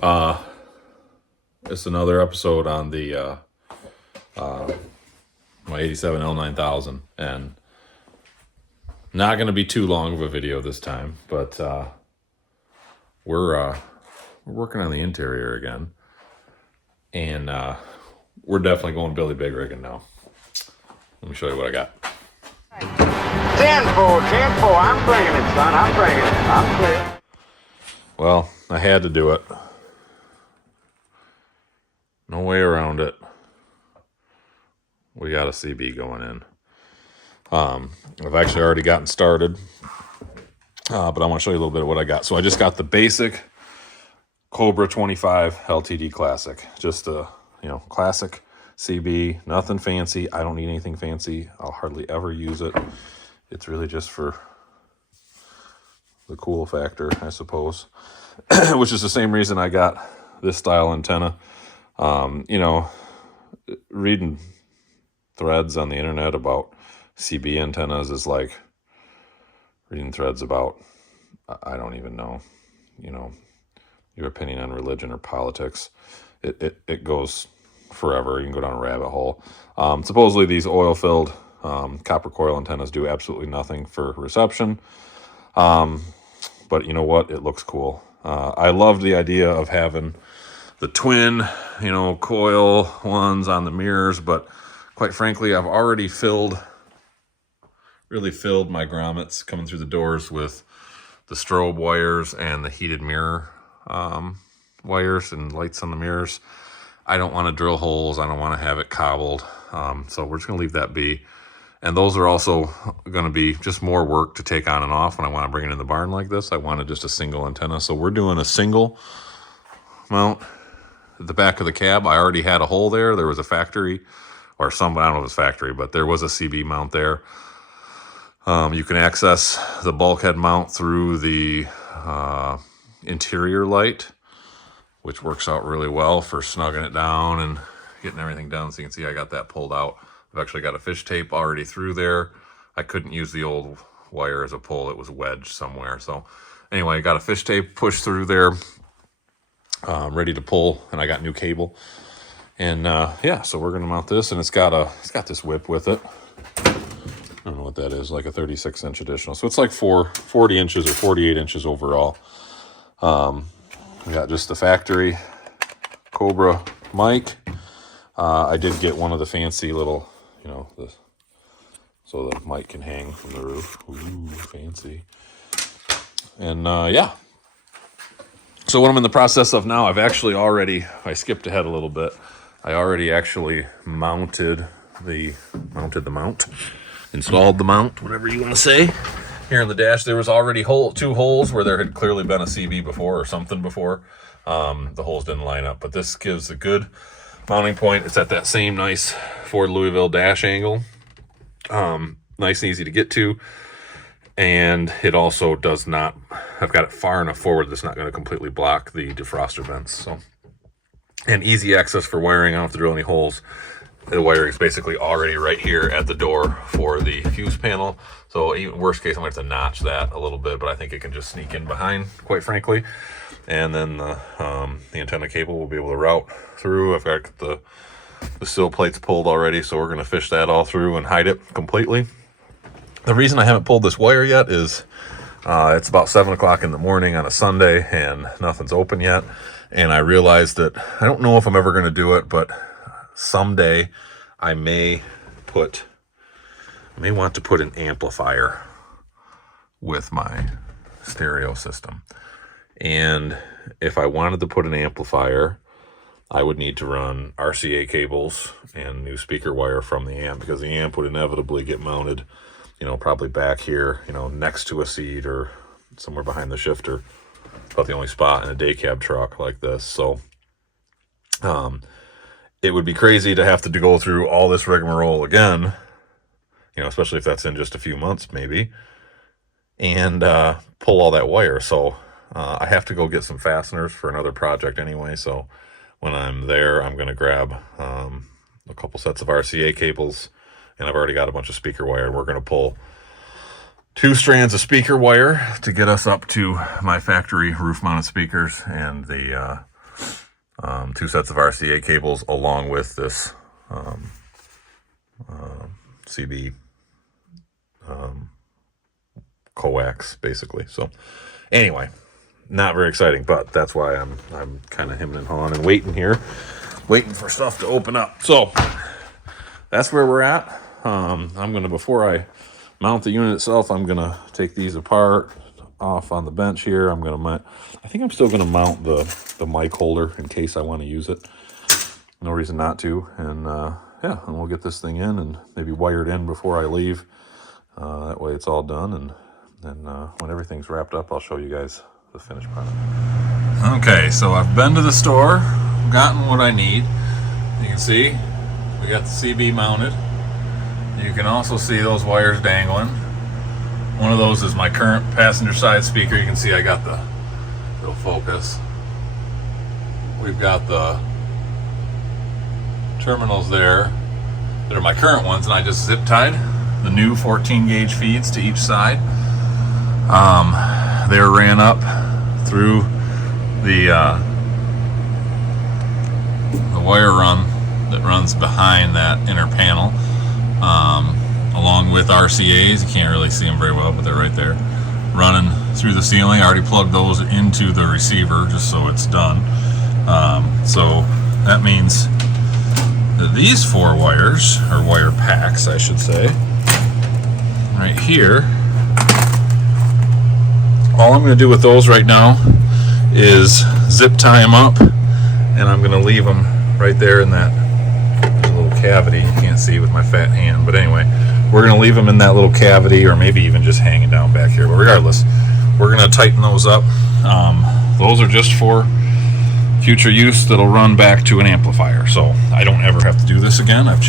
It's another episode on the my 87 L9000, and not going to be too long of a video this time, but we're working on the interior again, and we're definitely going Billy Big rigging now. Let me show you what I got. 10-4, I'm bringing it, son. I'm bringing it. I'm clear. Well, I had to do it. No way around it. We got a CB going in. I've actually already gotten started, but I want to show you a little bit of what I got. So I just got the basic Cobra 25 LTD Classic. Just a, classic CB, nothing fancy. I don't need anything fancy. I'll hardly ever use it. It's really just for the cool factor, I suppose, which is the same reason I got this style antenna. Reading threads on the internet about CB antennas is like reading threads about, I don't even know, your opinion on religion or politics. It goes forever. You can go down a rabbit hole. Supposedly these oil-filled copper coil antennas do absolutely nothing for reception. But you know what? It looks cool. I love the idea of having the twin, coil ones on the mirrors, but quite frankly, I've already really filled my grommets coming through the doors with the strobe wires and the heated mirror wires and lights on the mirrors. I don't want to drill holes. I don't want to have it cobbled. So we're just going to leave that be. And those are also going to be just more work to take on and off when I want to bring it in the barn like this. I wanted just a single antenna. So we're doing a single mount at the back of the cab. I already had a hole there. There was a factory or some, I don't know if it's factory, but there was a CB mount there. You can access the bulkhead mount through the interior light, which works out really well for snugging it down and getting everything done. So you can see I got that pulled out. I've actually got a fish tape already through there. I couldn't use the old wire as a pull. It was wedged somewhere. So anyway, I got a fish tape pushed through there, ready to pull, and I got new cable. And yeah, so we're going to mount this, and it's got this whip with it. I don't know what that is, like a 36-inch additional. So it's like 40 inches or 48 inches overall. We got just the factory Cobra mic. I did get one of the fancy little, so the mic can hang from the roof. Ooh, fancy. And yeah. So what I'm in the process of now, I skipped ahead a little bit. I already actually mounted the mount, installed the mount, whatever you want to say. Here in the dash, there was already two holes where there had clearly been a CB before or something before. The holes didn't line up, but this gives a good mounting point. It's at that same nice Ford Louisville dash angle. Nice and easy to get to. And it also does not, I've got it far enough forward that's not going to completely block the defroster vents. So, and easy access for wiring. I don't have to drill any holes. The wiring is basically already right here at the door for the fuse panel. So even worst case, I'm going to have to notch that a little bit, but I think it can just sneak in behind, quite frankly. And then the antenna cable will be able to route through. I've got the sill plates pulled already, so we're going to fish that all through and hide it completely. The reason I haven't pulled this wire yet is it's about 7 o'clock in the morning on a Sunday and nothing's open yet. And I realized that I don't know if I'm ever going to do it, but someday I may want to put an amplifier with my stereo system. And if I wanted to put an amplifier, I would need to run RCA cables and new speaker wire from the amp, because the amp would inevitably get mounted, probably back here, next to a seat or somewhere behind the shifter. About the only spot in a day cab truck like this. So it would be crazy to have to go through all this rigmarole again, especially if that's in just a few months maybe, and pull all that wire. So I have to go get some fasteners for another project anyway. So when I'm there, I'm going to grab a couple sets of RCA cables, and I've already got a bunch of speaker wire. We're going to pull 2 strands of speaker wire to get us up to my factory roof mounted speakers and the 2 sets of RCA cables along with this CB coax, basically. So anyway, not very exciting, but that's why I'm kind of hemming and hawing and waiting here, waiting for stuff to open up. So that's where we're at. I'm gonna, before I mount the unit itself, I'm gonna take these apart off on the bench here. I think I'm still gonna mount the mic holder in case I want to use it. No reason not to. And yeah, and we'll get this thing in and maybe wire it in before I leave. That way it's all done, and then when everything's wrapped up, I'll show you guys the finished product. Okay, so I've been to the store, gotten what I need. You can see we got the CB mounted. You can also see those wires dangling. One of those is my current passenger side speaker. You can see I got the, it'll focus. We've got the terminals there that are my current ones, and I just zip tied the new 14 gauge feeds to each side. They're ran up through the wire run that runs behind that inner panel, along with RCAs. You can't really see them very well, but they're right there, running through the ceiling. I already plugged those into the receiver just so it's done. So that means that these 4 wires, or wire packs I should say, right here, all I'm going to do with those right now is zip tie them up, and I'm going to leave them right there in that little cavity. You can't see with my fat hand, but anyway, we're going to leave them in that little cavity, or maybe even just hanging down back here. But regardless, we're going to tighten those up. Those are just for future use that'll run back to an amplifier, so I don't ever have to do this again. I've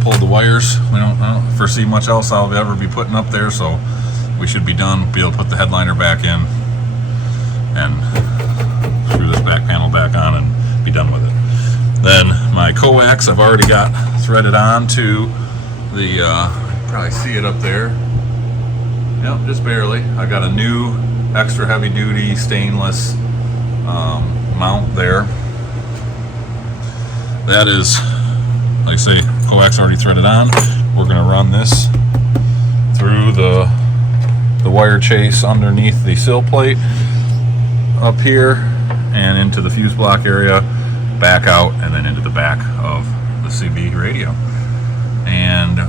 pulled the wires. I don't foresee much else I'll ever be putting up there, so we should be done. Be able to put the headliner back in and screw this back panel back on and be done with it. Then my coax I've already got threaded on to the, you can probably see it up there. Yep, just barely. I got a new extra heavy duty stainless mount there. That is, like I say, coax already threaded on. We're going to run this through the wire chase underneath the sill plate up here and into the fuse block area, back out, and then into the back of the CB radio. And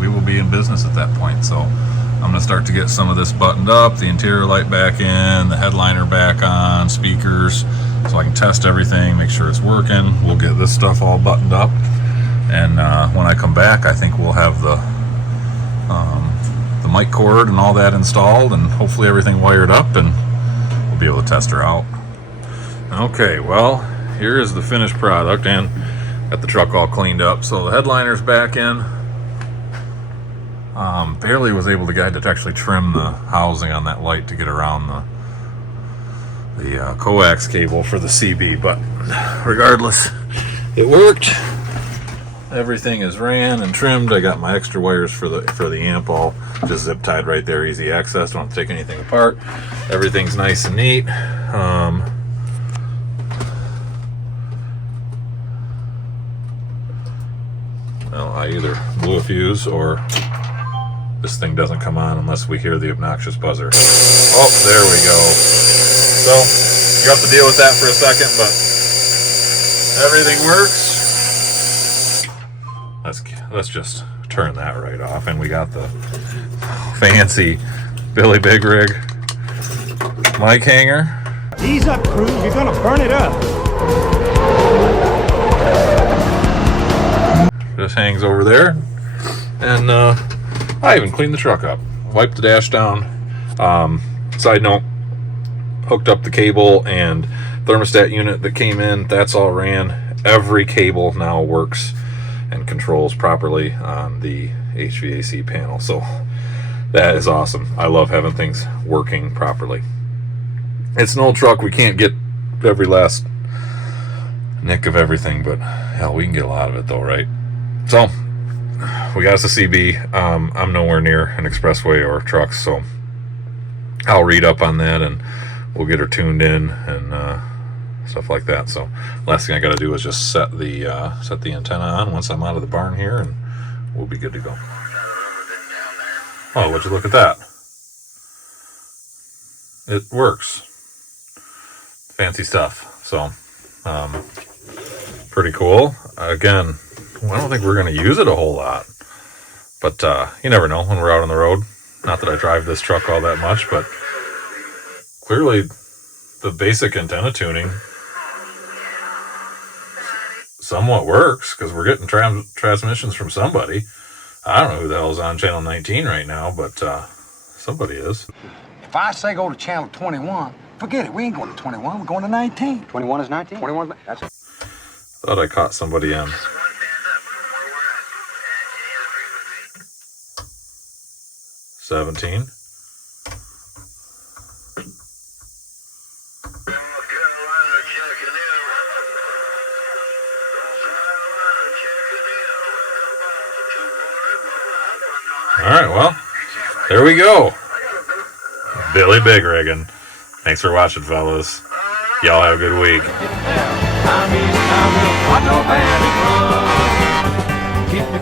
we will be in business at that point. So I'm going to start to get some of this buttoned up, the interior light back in, the headliner back on, speakers, so I can test everything, make sure it's working. We'll get this stuff all buttoned up, and when I come back, I think we'll have the mic cord and all that installed, and hopefully everything wired up, and we'll be able to test her out. Okay, well, here is the finished product, and got the truck all cleaned up. So the headliner's back in. Barely was able to actually trim the housing on that light to get around the coax cable for the CB, but regardless, it worked. Everything is ran and trimmed. I got my extra wires for the amp all just zip tied right there, easy access. Don't have to take anything apart. Everything's nice and neat. Well, I either blew a fuse or this thing doesn't come on unless we hear the obnoxious buzzer. Oh, there we go. So you have to deal with that for a second, but everything works. Let's just turn that right off, and we got the fancy Billy Big Rig mic hanger. Ease up, Cruz. You're gonna burn it up. Just hangs over there, and I even cleaned the truck up, wiped the dash down. Side note, hooked up the cable and thermostat unit that came in. That's all ran. Every cable now works and controls properly on the HVAC panel, so that is awesome. I love having things working properly. It's an old truck. We can't get every last nick of everything, but hell, we can get a lot of it though, right? So we got us a CB. I'm nowhere near an expressway or trucks, so I'll read up on that and we'll get her tuned in and stuff like that. So last thing I got to do is just set the antenna on once I'm out of the barn here, and we'll be good to go. Oh, would you look at that? It works. Fancy stuff. So pretty cool. Again, I don't think we're going to use it a whole lot, but you never know when we're out on the road. Not that I drive this truck all that much, but clearly the basic antenna tuning somewhat works, because we're getting transmissions from somebody. I don't know who the hell's on channel 19 right now, but somebody is. If I say go to channel 21, forget it. We ain't going to 21. We're going to 19. 21 is 19? 21 is... That's it. Thought I caught somebody in. $17. All right, well, there we go. Billy Big Riggin. Thanks for watching, fellas. Y'all have a good week. Keep me